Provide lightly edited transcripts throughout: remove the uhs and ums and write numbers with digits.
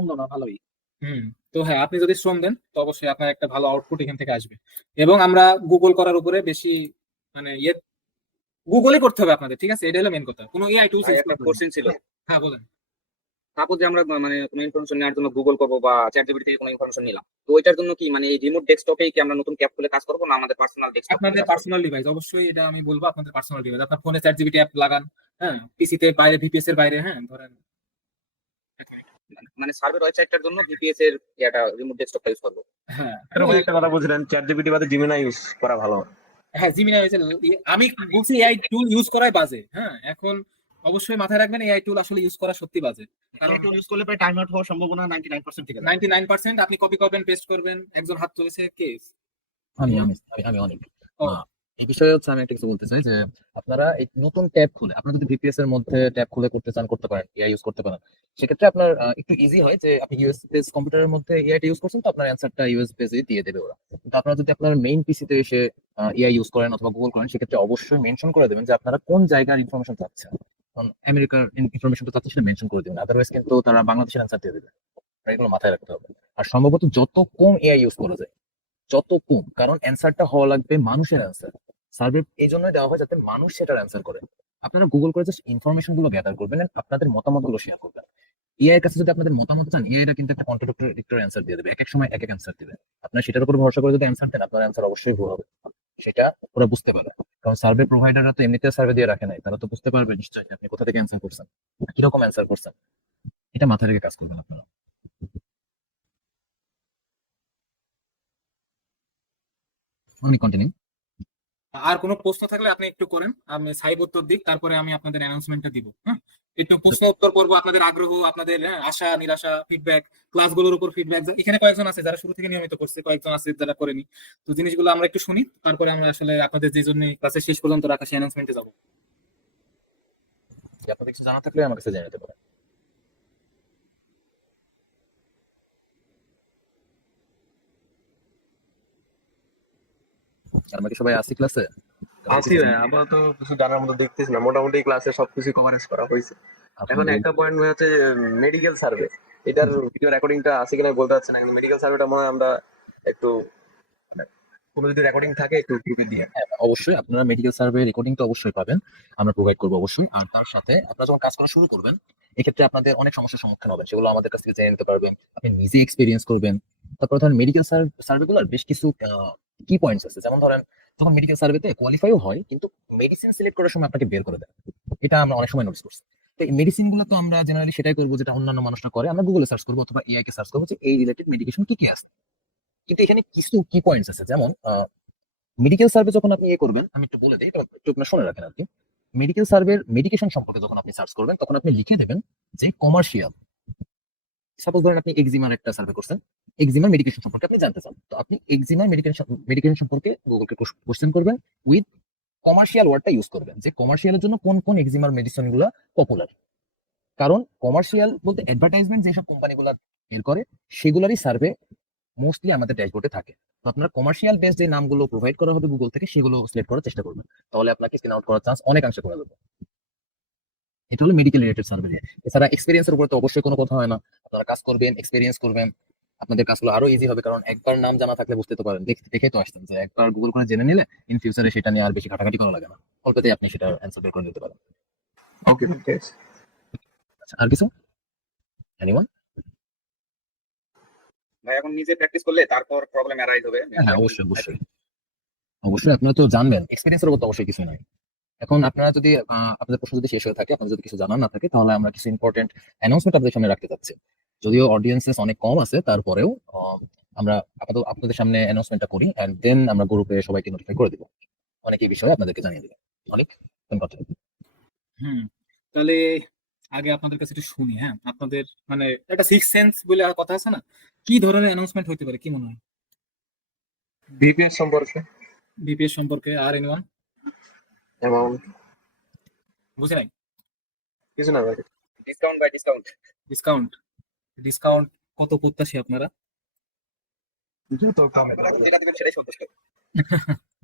মন্দ না, ভালোই। হুম। তো হ্যাঁ, আপনি যদি শ্রম দেন তো অবশ্যই আপনার একটা ভালো আউটপুট এখান থেকে আসবে। এবং আমরা গুগল করার উপরে বেশি মানে গুগলই করতে হবে আপনাদের, ঠিক আছে? এটা হলো মেন কথা, কোনো এআই টুলস ভাই ইউজ একটা করতে হবে না। কোশ্চেন ছিল। হ্যাঁ বলেন। সাপোজ যে আমরা মানে কোনো ইনফরমেশন নেওয়ার জন্য গুগল করবো বা চ্যাট জিপিটি থেকে কোনো ইনফরমেশন নিলাম, তো ওইটার জন্য কি মানে এই রিমোট ডেস্কটপেই কি আমরা নতুন ট্যাব খুলে কাজ করবো, না আমাদের পার্সোনাল ডেস্কটপ থেকে আপনাদের কাজ করবো? পার্সোনাল ডিভাইস, অবশ্যই এটা আমি বলবো, আপনাদের পার্সোনাল ডিভাইস, আপনার ফোনে চ্যাট জিপিটি অ্যাপ লাগান। হ্যাঁ, পিসিতে বাইরে, ভিপিএস এর বাইরে, হ্যাঁ ধরেন এক মিনিট। মানে সার্ভের ওয়েবসাইটটার জন্য ভিপিএস এর ইয়াটা রিমোট ডেস্কটপটা ইউজ করবো? হ্যাঁ এরকম একটা কথা বলছিলেন, চ্যাট জিপিটি বাদে জিমিনা ইউজ করা ভালো। হ্যাঁ, জিমিনি হয়েছে। আমি বলছি এআই টুল ইউজ করাই বাজে। হ্যাঁ, এখন অবশ্যই মাথায় রাখবেন এআই টুল আসলে ইউজ করা সত্যি বাজে। কারণ এটা ইউজ করলে প্রায় টাইম আউট হওয়ার সম্ভাবনা 99% থেকে যায়। 99% আপনি কপি করবেন, পেস্ট করবেন, একজন হাত তুলেছে কেস। আমি আমি আমি আমি অনেক ও। এই বিষয়ে হচ্ছে আমি একটা কিছু বলতে চাই যে আপনারা এই নতুন ট্যাব খুলে, আপনারা যদি ভিপিএস এর মধ্যে ট্যাব খুলে করতে চান করতে পারেন, এআই ইউজ করতে পারেন। সেক্ষেত্রে আপনার একটু ইজি হয় যে আপনি ইউএস বেস কম্পিউটারের মধ্যে এআইটা ইউজ করছেন, তো আপনার অ্যান্সারটা ইউএস বেসে দিয়ে দেবে ওরা। কিন্তু আপনারা যদি আপনার মেইন পিসিতে এসে এআই ইউজ করেন অথবা গুগল করেন, সেক্ষেত্রে অবশ্যই মেনশন করে দেবেন যে আপনারা কোন জায়গার ইনফরমেশন চাচ্ছেন। কারণ আমেরিকার ইনফরমেশনটা চাচ্ছেন সেটা মেনশন করে দেবেন, আদারওয়াইজ কিন্তু তারা বাংলাদেশের অ্যান্সার দিয়ে দেবে। এগুলো মাথায় রাখতে হবে। আর সম্ভবত যত কম এআই ইউজ করা যায় যত কম, কারণ অ্যান্সারটা হওয়া লাগবে মানুষের অ্যান্সার। সার্ভে এই জন্যই দেওয়া হয় যাতে মানুষ সেটার অ্যান্সার করে। আপনারা গুগল করে জাস্ট ইনফরমেশন গুলো গ্যাদার করবেন and আপনাদের মতামত গুলো শেয়ার করবেন। এআই এর কাছে যদি আপনাদের মতামত চান, এআইটা কিন্তু একটা কন্ট্রাডিক্টরি অ্যান্সার দিয়ে দেবে, এক এক সময় এক এক অ্যান্সার দিবে। আপনার সেটার উপর ভরসা করে যদি অ্যান্সার দেন, আপনার অ্যান্সার অবশ্যই ভুল হবে, সেটা ওরা বুঝতে পারে। কারণ সার্ভে প্রোভাইডাররা তো এমনিতে সার্ভে দিয়ে রাখে নাই, তারা তো বুঝতে পারবে নিশ্চয়ই যে আপনি কোথা থেকে অ্যান্সার করছেন, কিরকম অ্যান্সার করছেন। এটা মাথায় রেখে কাজ করবেন আপনারা। কন্টিনিউ। আর কোনো প্রশ্ন থাকলে আপনি একটু করেন, আমি সাইব উত্তর দিক, তারপরে আমি আপনাদের অ্যানাউন্সমেন্টটা দিব। হ্যাঁ, একটু প্রশ্ন উত্তর করবো, আপনাদের আগ্রহ, আপনাদের আশা নিরাশা, ফিডব্যাক, ক্লাসগুলোর উপর ফিডব্যাক। এখানে কয়েকজন আছে যারা শুরু থেকে নিয়মিত করছে, কয়েকজন আছে যারা করেনি। তো জিনিসগুলো আমরা একটু শুনি, তারপরে আমরা আসলে আপনাদের যে জন্য ক্লাসের শেষ পর্যন্ত রাখা সেই অ্যানাউন্সমেন্টে যাবো। আপনাদের কিছু জানা থাকলে আমার কাছে জেনে নিতে পারেন। আর বাকি সবাই আসি ক্লাসে? আছি ভাই, আপাতত কিছু জানার মতো দেখতেছি না, মোটামুটি ক্লাসে সবকিছু কভারেজ করা হয়েছে। এখন একটা পয়েন্ট হচ্ছে মেডিকেল সার্ভে, এটার ভিডিও রেকর্ডিংটা আছে কিনা বলতে পারছি না, কিন্তু মেডিকেল সার্ভেটা মনে হয় আমরা একটু মানে কোনো যদি রেকর্ডিং থাকে একটু গ্রুপে দিয়ে। হ্যাঁ, অবশ্যই আপনারা মেডিকেল সার্ভে রেকর্ডিং তো অবশ্যই পাবেন, আমরা প্রোভাইড করবো অবশ্যই। আর তার সাথে আপনারা যখন কাজ করা শুরু করবেন, এক্ষেত্রে আপনাদের অনেক সমস্যার সম্মুখীন হবেন, সেগুলো আমাদের কাছ থেকে জেনে নিতে পারবেন, আপনি নিজে এক্সপিরিয়েন্স করবেন। তারপর ধরেন মেডিকেল সার্ভে গুলোর বেশ কিছু কি পয়েন্টস আছে, যেমন ধরেন যখন মেডিকেল সার্ভেতে কোয়ালিফাইও হয়, কিন্তু মেডিসিন সিলেক্ট করার সময় আপনাকে বের করে দেয়। এটা আমরা অনেক সময় নোটিস করছি। তো এই মেডিসিন গুলো তো আমরা জেনারেলি সেটাই করবো যেটা অন্যান্য মানুষরা করে, আমরা গুগলে সার্চ করবো অথবা এআই কে সার্চ করবো যে এই রিলেটেড মেডিকেশন কি কি আছে। কিন্তু এখানে কিছু কি পয়েন্টস আছে, যেমন মেডিকেল সার্ভে যখন আপনি করবেন, আমি একটু বলে দিই, এটা একটু আপনার শুনে রাখেন আর কি। মেডিকেল সার্ভের মেডিকেশন সম্পর্কে যখন আপনি সার্চ করবেন, তখন আপনি লিখে দেবেন যে কমার্শিয়াল। সাপোজ ধরেন আপনি এক্সিমার একটা সার্ভে করছেন, এক্সিমার মেডিকেশন সম্পর্কে আপনি জানতে চান, তো আপনি এক্সিমার মেডিকেশন সম্পর্কে গুগলকে কোশ্চেন করবেন উইথ কমার্শিয়াল ওয়ার্ডটা ইউজ করবেন, যে কমার্শিয়ালের জন্য কোন কোন এক্সিমার মেডিসিন গুলো পপুলার। কারণ কমার্শিয়াল বলতে অ্যাডভার্টাইজমেন্ট যেসব কোম্পানিগুলো বের করে, সেগুলারই সার্ভে মোস্টলি আমাদের ড্যাশবোর্ডে থাকে। তো আপনারা কমার্শিয়াল বেস যে নামগুলো প্রোভাইড করা হবে গুগল থেকে, সেগুলো সিলেক্ট করার চেষ্টা করবেন, তাহলে আপনাকে স্ক্রিন আউট করার চান্স অনেকাংশে কমে যাবে। এটা হলো মেডিকেল রিলেটেড সার্ভে। এছাড়া এক্সপিরিয়েন্সের উপরে তো অবশ্যই কোনো কথা হয় না, আপনারা কাজ করবেন, এক্সপিরিয়েন্স করবেন, আপনাদের কাজগুলো আরো ইজি হবে। কারণ একবার নাম জানা থাকলে বুঝতে তো পারেন, দেখে তো আসছেন যে একবার গুগল করে জেনে নিলে ইন ফিউচারে সেটা নিয়ে আর বেশি ঘাটাঘাটি করা লাগে না, অল্পতেই আপনি সেটা অ্যান্সার বের করে নিতে পারেন। ওকে, ঠিক আছে। আচ্ছা, আর কিছু? এনিওয়ান? ভাই এখন নিজে প্র্যাকটিস করলে তারপর প্রবলেম অ্যারাইজ হবে। হ্যাঁ, অবশ্যই অবশ্যই অবশ্যই আপনারা তো জানবেন, এক্সপিরিয়েন্সের উপর তো অবশ্যই কিছু নাই। এখন আপনারা যদি আপনাদের প্রশ্ন যদি শেষ হয়ে থাকে, আপনাদের যদি কিছু জানার না থাকে, তাহলে আমরা কিছু ইম্পর্টেন্ট অ্যানাউন্সমেন্ট আপনাদের সামনে রাখতে চাচ্ছি। যদিও অডিয়েন্সেস অনেক কম আছে, তারপরেও আমরা আপাতত আপনাদের সামনে অ্যানাউন্সমেন্টটা করি, এন্ড দেন আমরা গ্রুপে সবাইকে নোটিফাই করে দিব, অনেক এই বিষয়ে আপনাদেরকে জানিয়ে দেবে। অনেক কথা। তাহলে আগে আপনাদের কাছে একটু শুনি। হ্যাঁ, আপনাদের মানে একটা সিক্স সেন্স বলে কথা আছে না, কি ধরনের অ্যানাউন্সমেন্ট হতে পারে, কি মনে হয়? ভিপিএস সম্পর্কে, বিপিএস সম্পর্কে। আর এনিওয়ান? অ্যামাউন্ট, বুঝে নাই। কিছু না ভাই। Discount by discount. Discount. Discount কত প্রত্যাশী আপনারা? যত কম যেটা দিবেন সেটাই সন্তুষ্ট।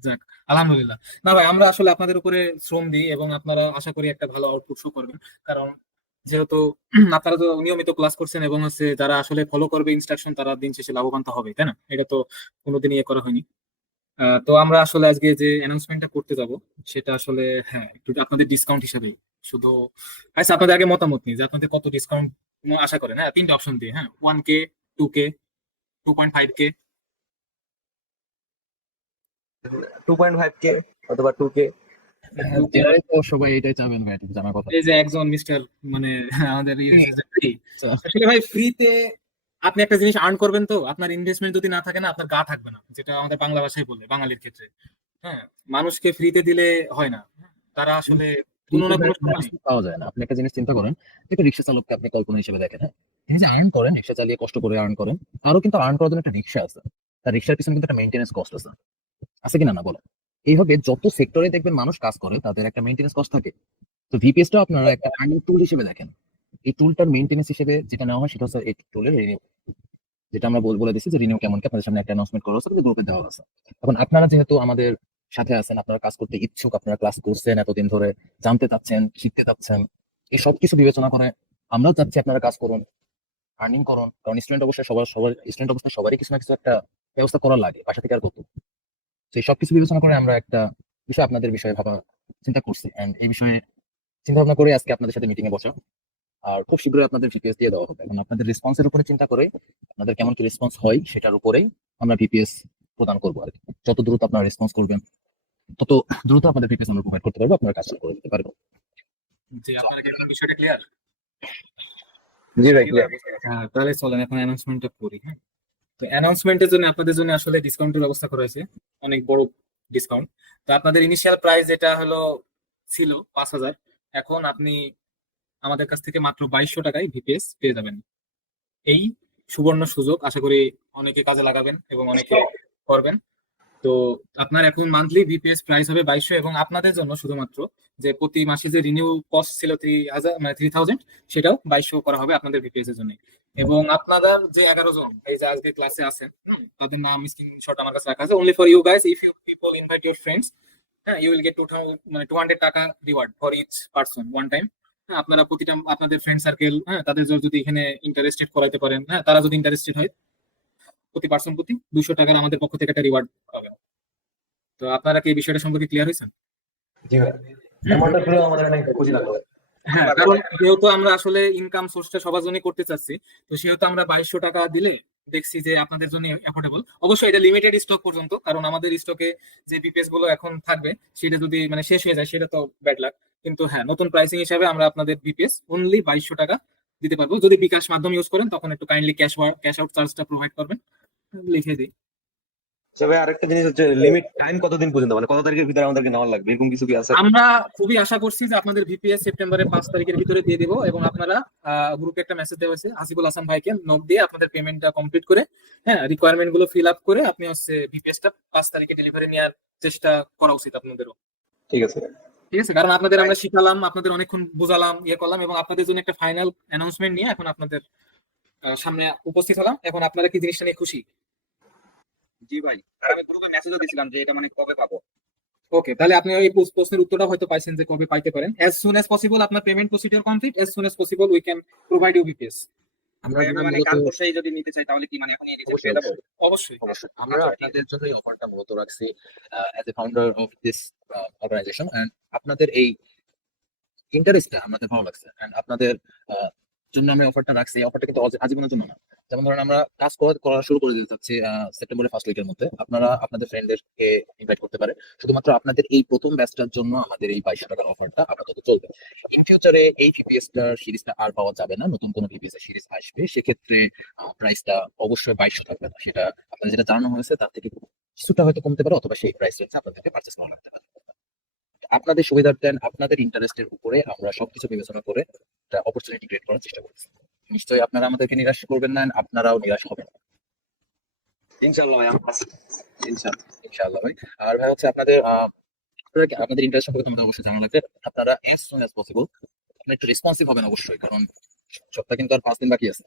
যাক, আলহামদুলিল্লাহ। না ভাই, আমরা আসলে আপনাদের উপরে শ্রম দিই এবং আপনারা আশা করি একটা ভালো আউটপুট শো করবেন। কারণ যেহেতু আপনারা তো নিয়মিত ক্লাস করছেন এবং হচ্ছে যারা আসলে ফলো করবে ইনস্ট্রাকশন তারা দিন শেষে লাভবান তো হবে, তাই না? এটা তো কোনোদিন ইয়ে করা হয়নি। তো আমরা আসলে আজকে যে অ্যানাউন্সমেন্টটা করতে যাব সেটা আসলে হ্যাঁ একটু আপনাদের ডিসকাউন্ট হিসেবে শুধু। আচ্ছা, আপনাদের আগে মতামত নিই যে আপনাদের কত ডিসকাউন্ট আশা করেন। হ্যাঁ, 3টা অপশন দিয়ে, হ্যাঁ, 1K, 2K, 2.5K। 2.5K অথবা 2K। এরাই তো সবাই এটাই চাবেন ভাই, এটা জানার কথা। এই যে একজন মিস্টার মানে আমাদের free। আচ্ছা। আসলে ভাই ফ্রিতে আপনি একটা জিনিস আর্ন করবেন, তো আপনার ইনভেস্টমেন্ট যদি না থাকে না আপনার গা থাকবে না, যেটা আমাদের বাংলা ভাষায় বলে বাঙালির ক্ষেত্রে। হ্যাঁ, মানুষকে ফ্রিতে দিলে হয় না, তারা আসলে কোনো না কোনো সময়। পাওয়া যায় না। আপনি একটা জিনিস চিন্তা করেন, একটা রিক্সা চালককে আপনি কল্পনা হিসেবে দেখেন, হ্যাঁ, তিনি যে আর্ন করেন, রিক্সা চালিয়ে কষ্ট করে আর্ন করেন, তারও কিন্তু আর্ন করার জন্য একটা রিক্সা আছে, তার রিক্সার পিছনে কিন্তু একটা মেইনটেনেন্স কস্ট আছে, আছে কিনা না বলো? এইভাবে যত সেক্টরে দেখবেন মানুষ কাজ করে তাদের একটা মেইনটেনেন্স কস্ট থাকে। তো ভিপিএসটা আপনারা একটা আর্নিং টুল হিসেবে দেখেন। এই টুলটার মেইনটেনেন্স হিসেবে যেটা নেওয়া হয় সেটা হচ্ছে এই টুলের রিনিউ, যেটা আমরা বলে দিচ্ছি যে রিনিউ কেমন কি আপনাদের সামনে একটা অ্যানাউন্সমেন্ট করা হচ্ছে, গ্রুপে দেওয়া আছে। এখন আপনারা যেহেতু আমাদের সাথে আছেন, আপনারা কাজ করতে ইচ্ছুক, আপনারা ক্লাস করছেন এতদিন ধরে, জানতে চাচ্ছেন, শিখতে চাচ্ছেন, এই সব কিছু বিবেচনা করে আমরাও চাচ্ছি আপনারা কাজ করুন, আর্নিং করুন। কারণ স্টুডেন্ট অবশ্যই সবার স্টুডেন্ট অবশ্যই সবারই কিছু না কিছু একটা ব্যবস্থা করা লাগে, বাসা থেকে আর করতে। সেই সব কিছু বিবেচনা করে আমরা একটা বিষয় আপনাদের বিষয়ে ভাবা চিন্তা করছি, এন্ড এই বিষয়ে চিন্তা ভাবনা করে আজকে আপনাদের সাথে মিটিং এ বসা। আর খুব শীঘ্রই আপনাদের ভিপিএস দিয়ে দেওয়া হবে। এখন আপনাদের রেসপন্সের উপরে চিন্তা করে, আপনাদের কেমন কি রেসপন্স হয় সেটার উপরেই আমরা ভিপিএস প্রদান করবো আর কি। যত দ্রুত আপনারা রেসপন্স করবেন তত দ্রুত আপনাদের ভিপিএস আমরা প্রোভাইড করতে পারবো, আপনারা কাজ শুরু করে দিতে পারবেন। যে আপনারা কি এখন বিষয়টা ক্লিয়ার? জি ভাই, ক্লিয়ার। হ্যাঁ, তাহলে চলেন এখন অ্যানাউন্সমেন্টটা করি। হ্যাঁ, তো অ্যানাউন্সমেন্টের জন্য আপনাদের জন্য আসলে ডিসকাউন্টের ব্যবস্থা করা হয়েছে, অনেক বড় ডিসকাউন্ট। তো আপনাদের ইনিশিয়াল প্রাইস যেটা হলো ছিল 5,000, এখন আপনি আমাদের কাছ থেকে মাত্র 2200 টাকায় ভিপিএস পেয়ে যাবেন। এই সুবর্ণ সুযোগ আশা করি অনেকে কাজে লাগাবেন এবং অনেকে করবেন। তো আপনার এখন মান্থলি ভিপিএস প্রাইস হবে 2200, এবং আপনাদের জন্য শুধুমাত্র যে প্রতি মাসে যে রিনিউ কস্ট ছিল 3000 মানে 3000, সেটাও 2200 করা হবে আপনাদের ভিপিএস এর জন্য। এবং আপনাদের যে 11 জন এই যে আজকে ক্লাসে আছেন, তাদের নাম স্ক্রিনশট আমার কাছে রাখা আছে। Only for you guys, if you people invite your friends, হ্যাঁ, ইউ উইল গেট 200 টাকা reward for each person one time. হ্যাঁ, আপনারা প্রতিটা আপনাদের ফ্রেন্ড সার্কেল, হ্যাঁ, তাদের যদি এখানে ইন্টারেস্টেড করাইতে পারেন, হ্যাঁ, তারা যদি ইন্টারেস্টেড হয়, প্রতি পার্সন প্রতি 200 টাকার আমাদের পক্ষ থেকে একটা রিওয়ার্ড পাবেন। তো আপনারা কি এই বিষয়টা সম্পর্কে ক্লিয়ার হয়েছেন? জি ভাই, এমনটা পুরো আমাদের অনেক খুশি লাগলো। হ্যাঁ, কারণ যেহেতু আমরা আসলে ইনকাম সোর্সটা সবার জন্য করতে চাচ্ছি, তো সেহেতু আমরা 2200 টাকা দিলে দেখছি যে আপনাদের জন্য অ্যাফোর্ডেবল। অবশ্যই এটা লিমিটেড স্টক পর্যন্ত, কারণ আমাদের স্টকে যে বিপিএস গুলো এখন থাকবে সেটা যদি মানে শেষ হয়ে যায় সেটা তো ব্যাড লাক। কিন্তু হ্যাঁ, নতুন প্রাইসিং হিসাবে আমরা আপনাদের বিপিএস অনলি 2200 টাকা দিতে পারবো। যদি বিকাশ মাধ্যম ইউজ করেন তখন একটু কাইন্ডলি ক্যাশ আউট চার্জটা প্রোভাইড করবেন, লিখে দিই। তবে আরেকটা জিনিস হচ্ছে, লিমিট টাইম কতদিন পর্যন্ত, মানে কত তারিখের ভিতরে আমাদেরকে নেওয়া লাগবে, এরকম কিছু কি আছে? আমরা খুবই আশা করছি যে আপনাদের ভিপিএস সেপ্টেম্বরের 5 তারিখের ভিতরে দিয়ে দেবো, এবং আপনারা গ্রুপে একটা মেসেজ দেওয়া হয়েছে, হাসিবুল হাসান ভাইকে নক দিয়ে আপনাদের পেমেন্টটা কমপ্লিট করে, হ্যাঁ, রিকোয়ারমেন্ট গুলো ফিল আপ করে আপনি হচ্ছে ভিপিএসটা 5 তারিখে ডেলিভারি নেওয়ার চেষ্টা করা উচিত আপনাদেরও। ঠিক আছে। ঠিক আছে, কারণ আপনাদের আমরা শিখালাম, আপনাদের অনেকক্ষণ বোঝালাম, ইয়ে করলাম, এবং আপনাদের জন্য একটা ফাইনাল অ্যানাউন্সমেন্ট নিয়ে এখন আপনাদের সামনে উপস্থিত হলাম। এখন আপনারা কি জিনিসটা নিয়ে খুশি? জি ভাই, আর আমি গ্রুপে মেসেজও দিছিলাম যে এটা মানে কবে পাবো। ওকে, তাহলে আপনি এই প্রশ্নের উত্তরটা হয়তো পাইছেন যে কবে পাইতে পারেন। as soon as possible আপনার payment procedure complete, as soon as possible we can provide you VPS। আমরা ভাই, আমি মানে কাল পরশুই যদি নিতে চাই তাহলে কি মানে এখনই নিতে অবশ্যই, পেয়ে যাবো? অবশ্যই। অবশ্যই আমরা আপনাদের জন্য এই অফারটা মূলত রাখছি as a founder of this organisation, and আপনাদের এই ইন্টারেস্টটা আমাদের ভালো লাগছে, এন্ড আপনাদের জন্য আমরা অফারটা রাখছি। এই অফারটা কিন্তু আজীবনের জন্য না। যেমন ধরেন আমরা কাজ করা শুরু করে দিতে চাচ্ছি সেপ্টেম্বরের ফার্স্ট উইকের মধ্যে। আপনারা আপনাদের ফ্রেন্ডদেরকে ইনভাইট করতে পারে, শুধুমাত্র আপনাদের এই প্রথম ব্যাচটার জন্য আমাদের এই 2200 টাকার অফারটা আপাতত চলবে। ইন ফিউচারে এই ভিপিএস সিরিজটা আর পাওয়া যাবে না, নতুন কোনো ভিপিএস সিরিজ আসবে, সেক্ষেত্রে প্রাইসটা অবশ্যই 2200 থাকবে না। সেটা আপনাদের যেটা জানানো হয়েছে তার থেকে কিছুটা হয়তো কমতে পারে, অথবা সেই প্রাইস রেঞ্জে আপনাদেরকে পারচেস করা লাগতে পারে। আপনাদের সুবিধার্থে আপনাদের ইন্টারেস্টের উপরে আমরা সবকিছু বিবেচনা করে একটা অপরচুনিটি ক্রিয়েট করার চেষ্টা করছি। নিশ্চয়ই আপনারা আমাদেরকে নিরাশ করবেন না, আপনারাও নিরাশ হবেন না। ইনশাআল্লাহ ভাই, আমরা আছি। ইনশাআল্লাহ ভাই। আর ভাই হচ্ছে আপনাদের ইন্টারেস্ট সম্পর্কে আমাদের অবশ্যই জানা লাগবে। আপনারা as soon as possible আপনারা একটু রেসপন্সিভ হবেন অবশ্যই, কারণ সপ্তাহ কিন্তু আর 5 দিন বাকি আছে।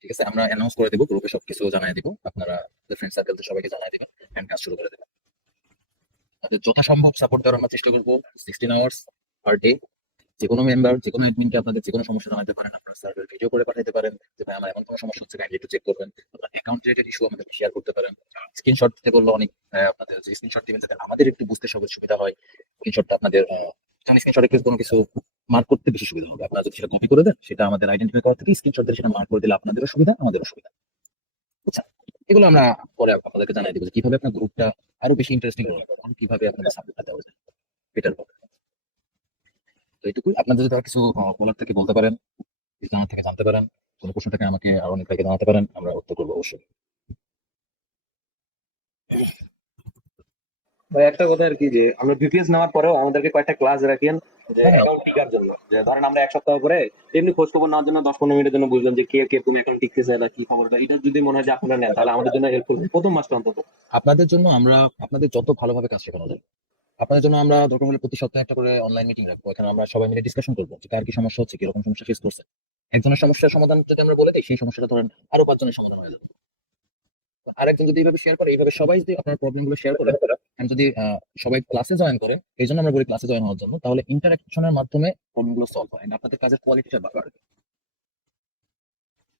ঠিক আছে, আমরা অ্যানাউন্স করে দেবো, গ্রুপে সবকিছু জানিয়ে দিব, আপনারা ফ্রেন্ড সার্কেল সবাইকে জানিয়ে দিবেন, এন্ড কাজ শুরু করে দেবেন। যথাসম্ভব সাপোর্ট দেওয়ার আমরা চেষ্টা করবো 16 আওয়ার্স পার ডে, যে কোনো মেম্বার, যে কোনো অ্যাডমিনকে আপনাদের যে কোনো সমস্যা জানাতে পারেন, আপনার সার্ভার ভিডিও করে পাঠাতে পারেন যে ভাই আমার এমন কোনো সমস্যা হচ্ছে, কাইন্ডলি একটু চেক করবেন। আপনার অ্যাকাউন্ট রিলেটেড ইস্যু আমাদের শেয়ার করতে পারেন। স্ক্রিনশট দিতে বললে অনেক আপনাদের যে স্ক্রিনশট দিবেন যাতে আমাদের একটু বুঝতে সুবিধা হয়। স্ক্রিনশটটা আপনাদের স্ক্রিনশটে কোনো কিছু মার্ক করতে বেশি সুবিধা হবে। আপনারা যদি সেটা কপি করে দেন, সেটা আমাদের আইডেন্টিফাই করা থেকে স্ক্রিনশট দিয়ে সেটা মার্ক করে দিলে আপনাদেরও সুবিধা, আমাদেরও সুবিধা। আচ্ছা, এগুলো আমরা পরে আপনাদেরকে জানাই দেবো যে কিভাবে আপনার গ্রুপটা আরো বেশি ইন্টারেস্টিং হবে, কিভাবে আপনাদের সাপোর্টটা দেওয়া যায় বেটার হবে। তো এইটুকুই। আপনাদের যদি আর কিছু বলার থেকে বলতে পারেন, কিছু জানার থেকে জানতে পারেন, কোনো প্রশ্ন থেকে আমাকে আরো অনেক আগে জানাতে পারেন, আমরা উত্তর করবো অবশ্যই। ভাই একটা কথা আর কি, যে আমরা বিপিএস নেওয়ার পরেও আমাদেরকে কয়েকটা ক্লাস রাখেন যে হ্যাঁ। অ্যাকাউন্ট টিকার জন্য। যে ধরেন আমরা এক সপ্তাহ পরে এমনি খোঁজ খবর নেওয়ার জন্য 10-15 মিনিটের জন্য বুঝলাম যে কে কে তুমি অ্যাকাউন্ট টিকতেছে বা কি খবরটা, এটা যদি মনে হয় যে আপনারা নেন তাহলে আমাদের জন্য হেল্পফুল প্রথম মাসটা অন্তত। আপনাদের জন্য আমরা আপনাদের যত ভালোভাবে কাজ শেখানো যায়, আপনাদের জন্য আমরা দরকার হলে প্রতি সপ্তাহে একটা করে অনলাইন মিটিং রাখবো। এখানে আমরা সবাই মিলে ডিসকাশন করবো যে কার কি সমস্যা হচ্ছে, কিরকম সমস্যা ফেস করছে। একজনের সমস্যার সমাধান যদি আমরা বলে দিই, সেই সমস্যাটা ধরেন আরো 5 জনের সমাধান হয়ে যাবে। আরেকজন যদি এইভাবে শেয়ার করে, এইভাবে সবাই যদি আপনার প্রবলেম গুলো শেয়ার করে, and যদি সবাই ক্লাসে জয়েন করে, এই জন্য আমরা বলি ক্লাসে জয়েন হওয়ার জন্য, তাহলে ইন্টারাকশনের মাধ্যমে প্রবলেম গুলো সলভ হয়, and আপনাদের কাজের কোয়ালিটিটা বাড়বে।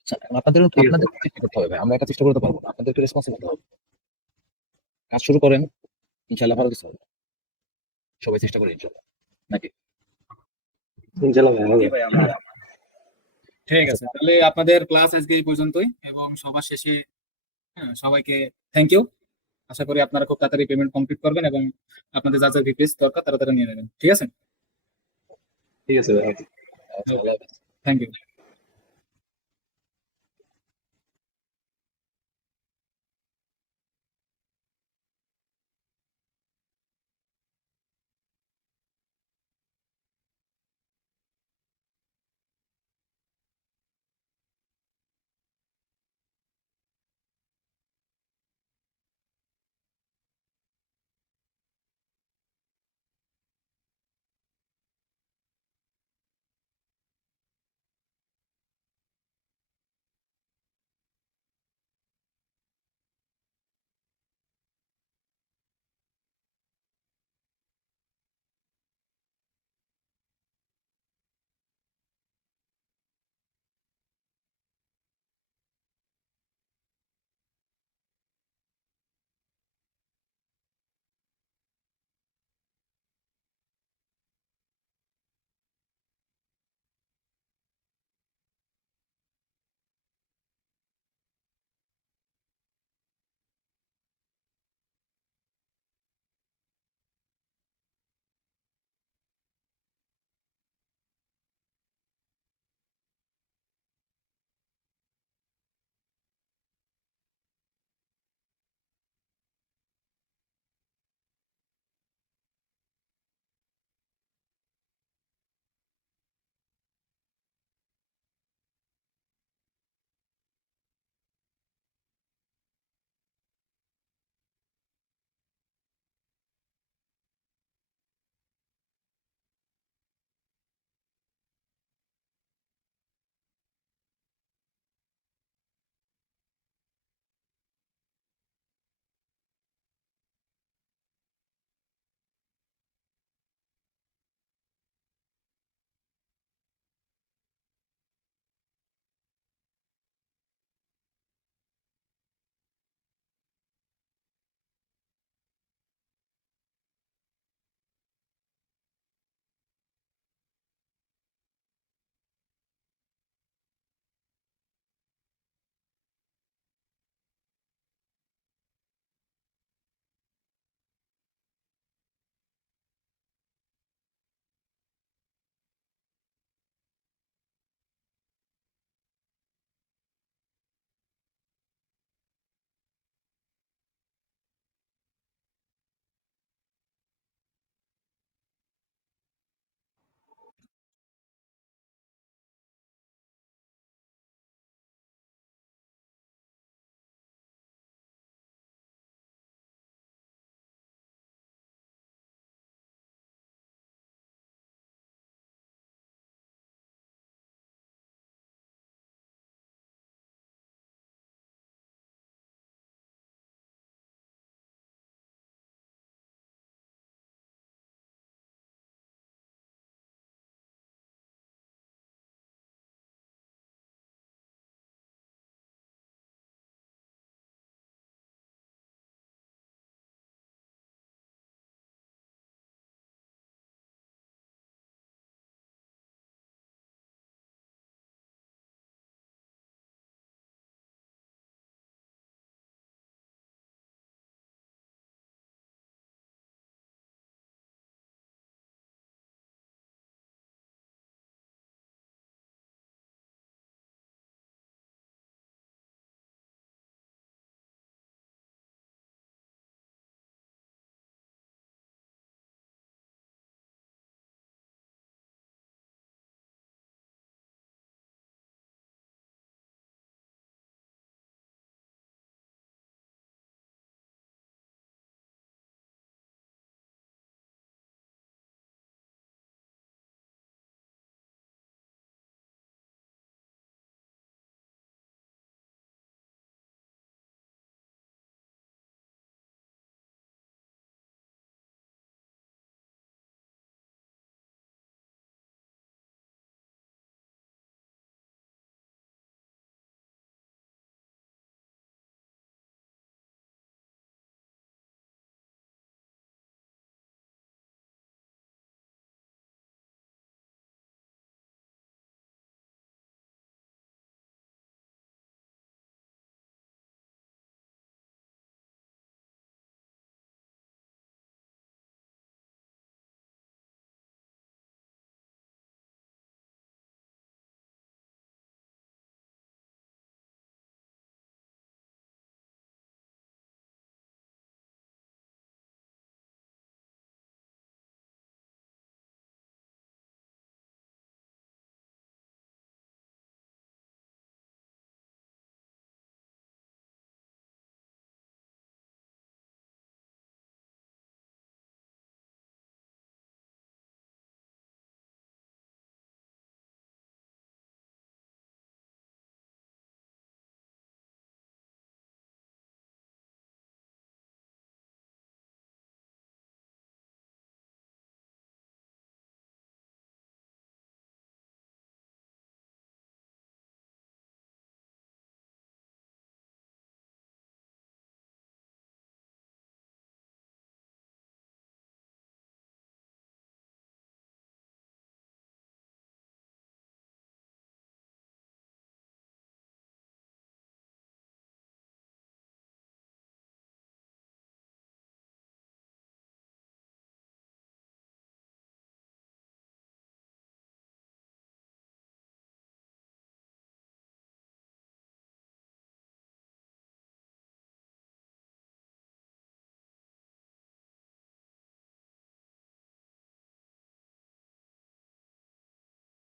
আচ্ছা, এখন আপনাদের চেষ্টা করতে হবে, আমরা একটা চেষ্টা করতে পারবো না, আপনাদেরকে রেসপন্সিবল হতে হবে। কাজ শুরু করেন, ইনশাআল্লাহ ভালো কিছু হবে। সবাই চেষ্টা করি ইনশাআল্লাহ, নাকি? ইনশাআল্লাহ ভাই হবে। ঠিক আছে, তাহলে আপনাদের ক্লাস আজকে এই পর্যন্তই, এবং সবার শেষে সবাইকে থ্যাংক ইউ। আশা করি আপনারা খুব তাড়াতাড়ি পেমেন্ট কমপ্লিট করবেন এবং আপনাদের যা যা ডিটেইলস দরকার তারা নিয়ে নেবেন। ঠিক আছে, ঠিক আছে ভাই। আচ্ছা, ভালো হবে। Thank you.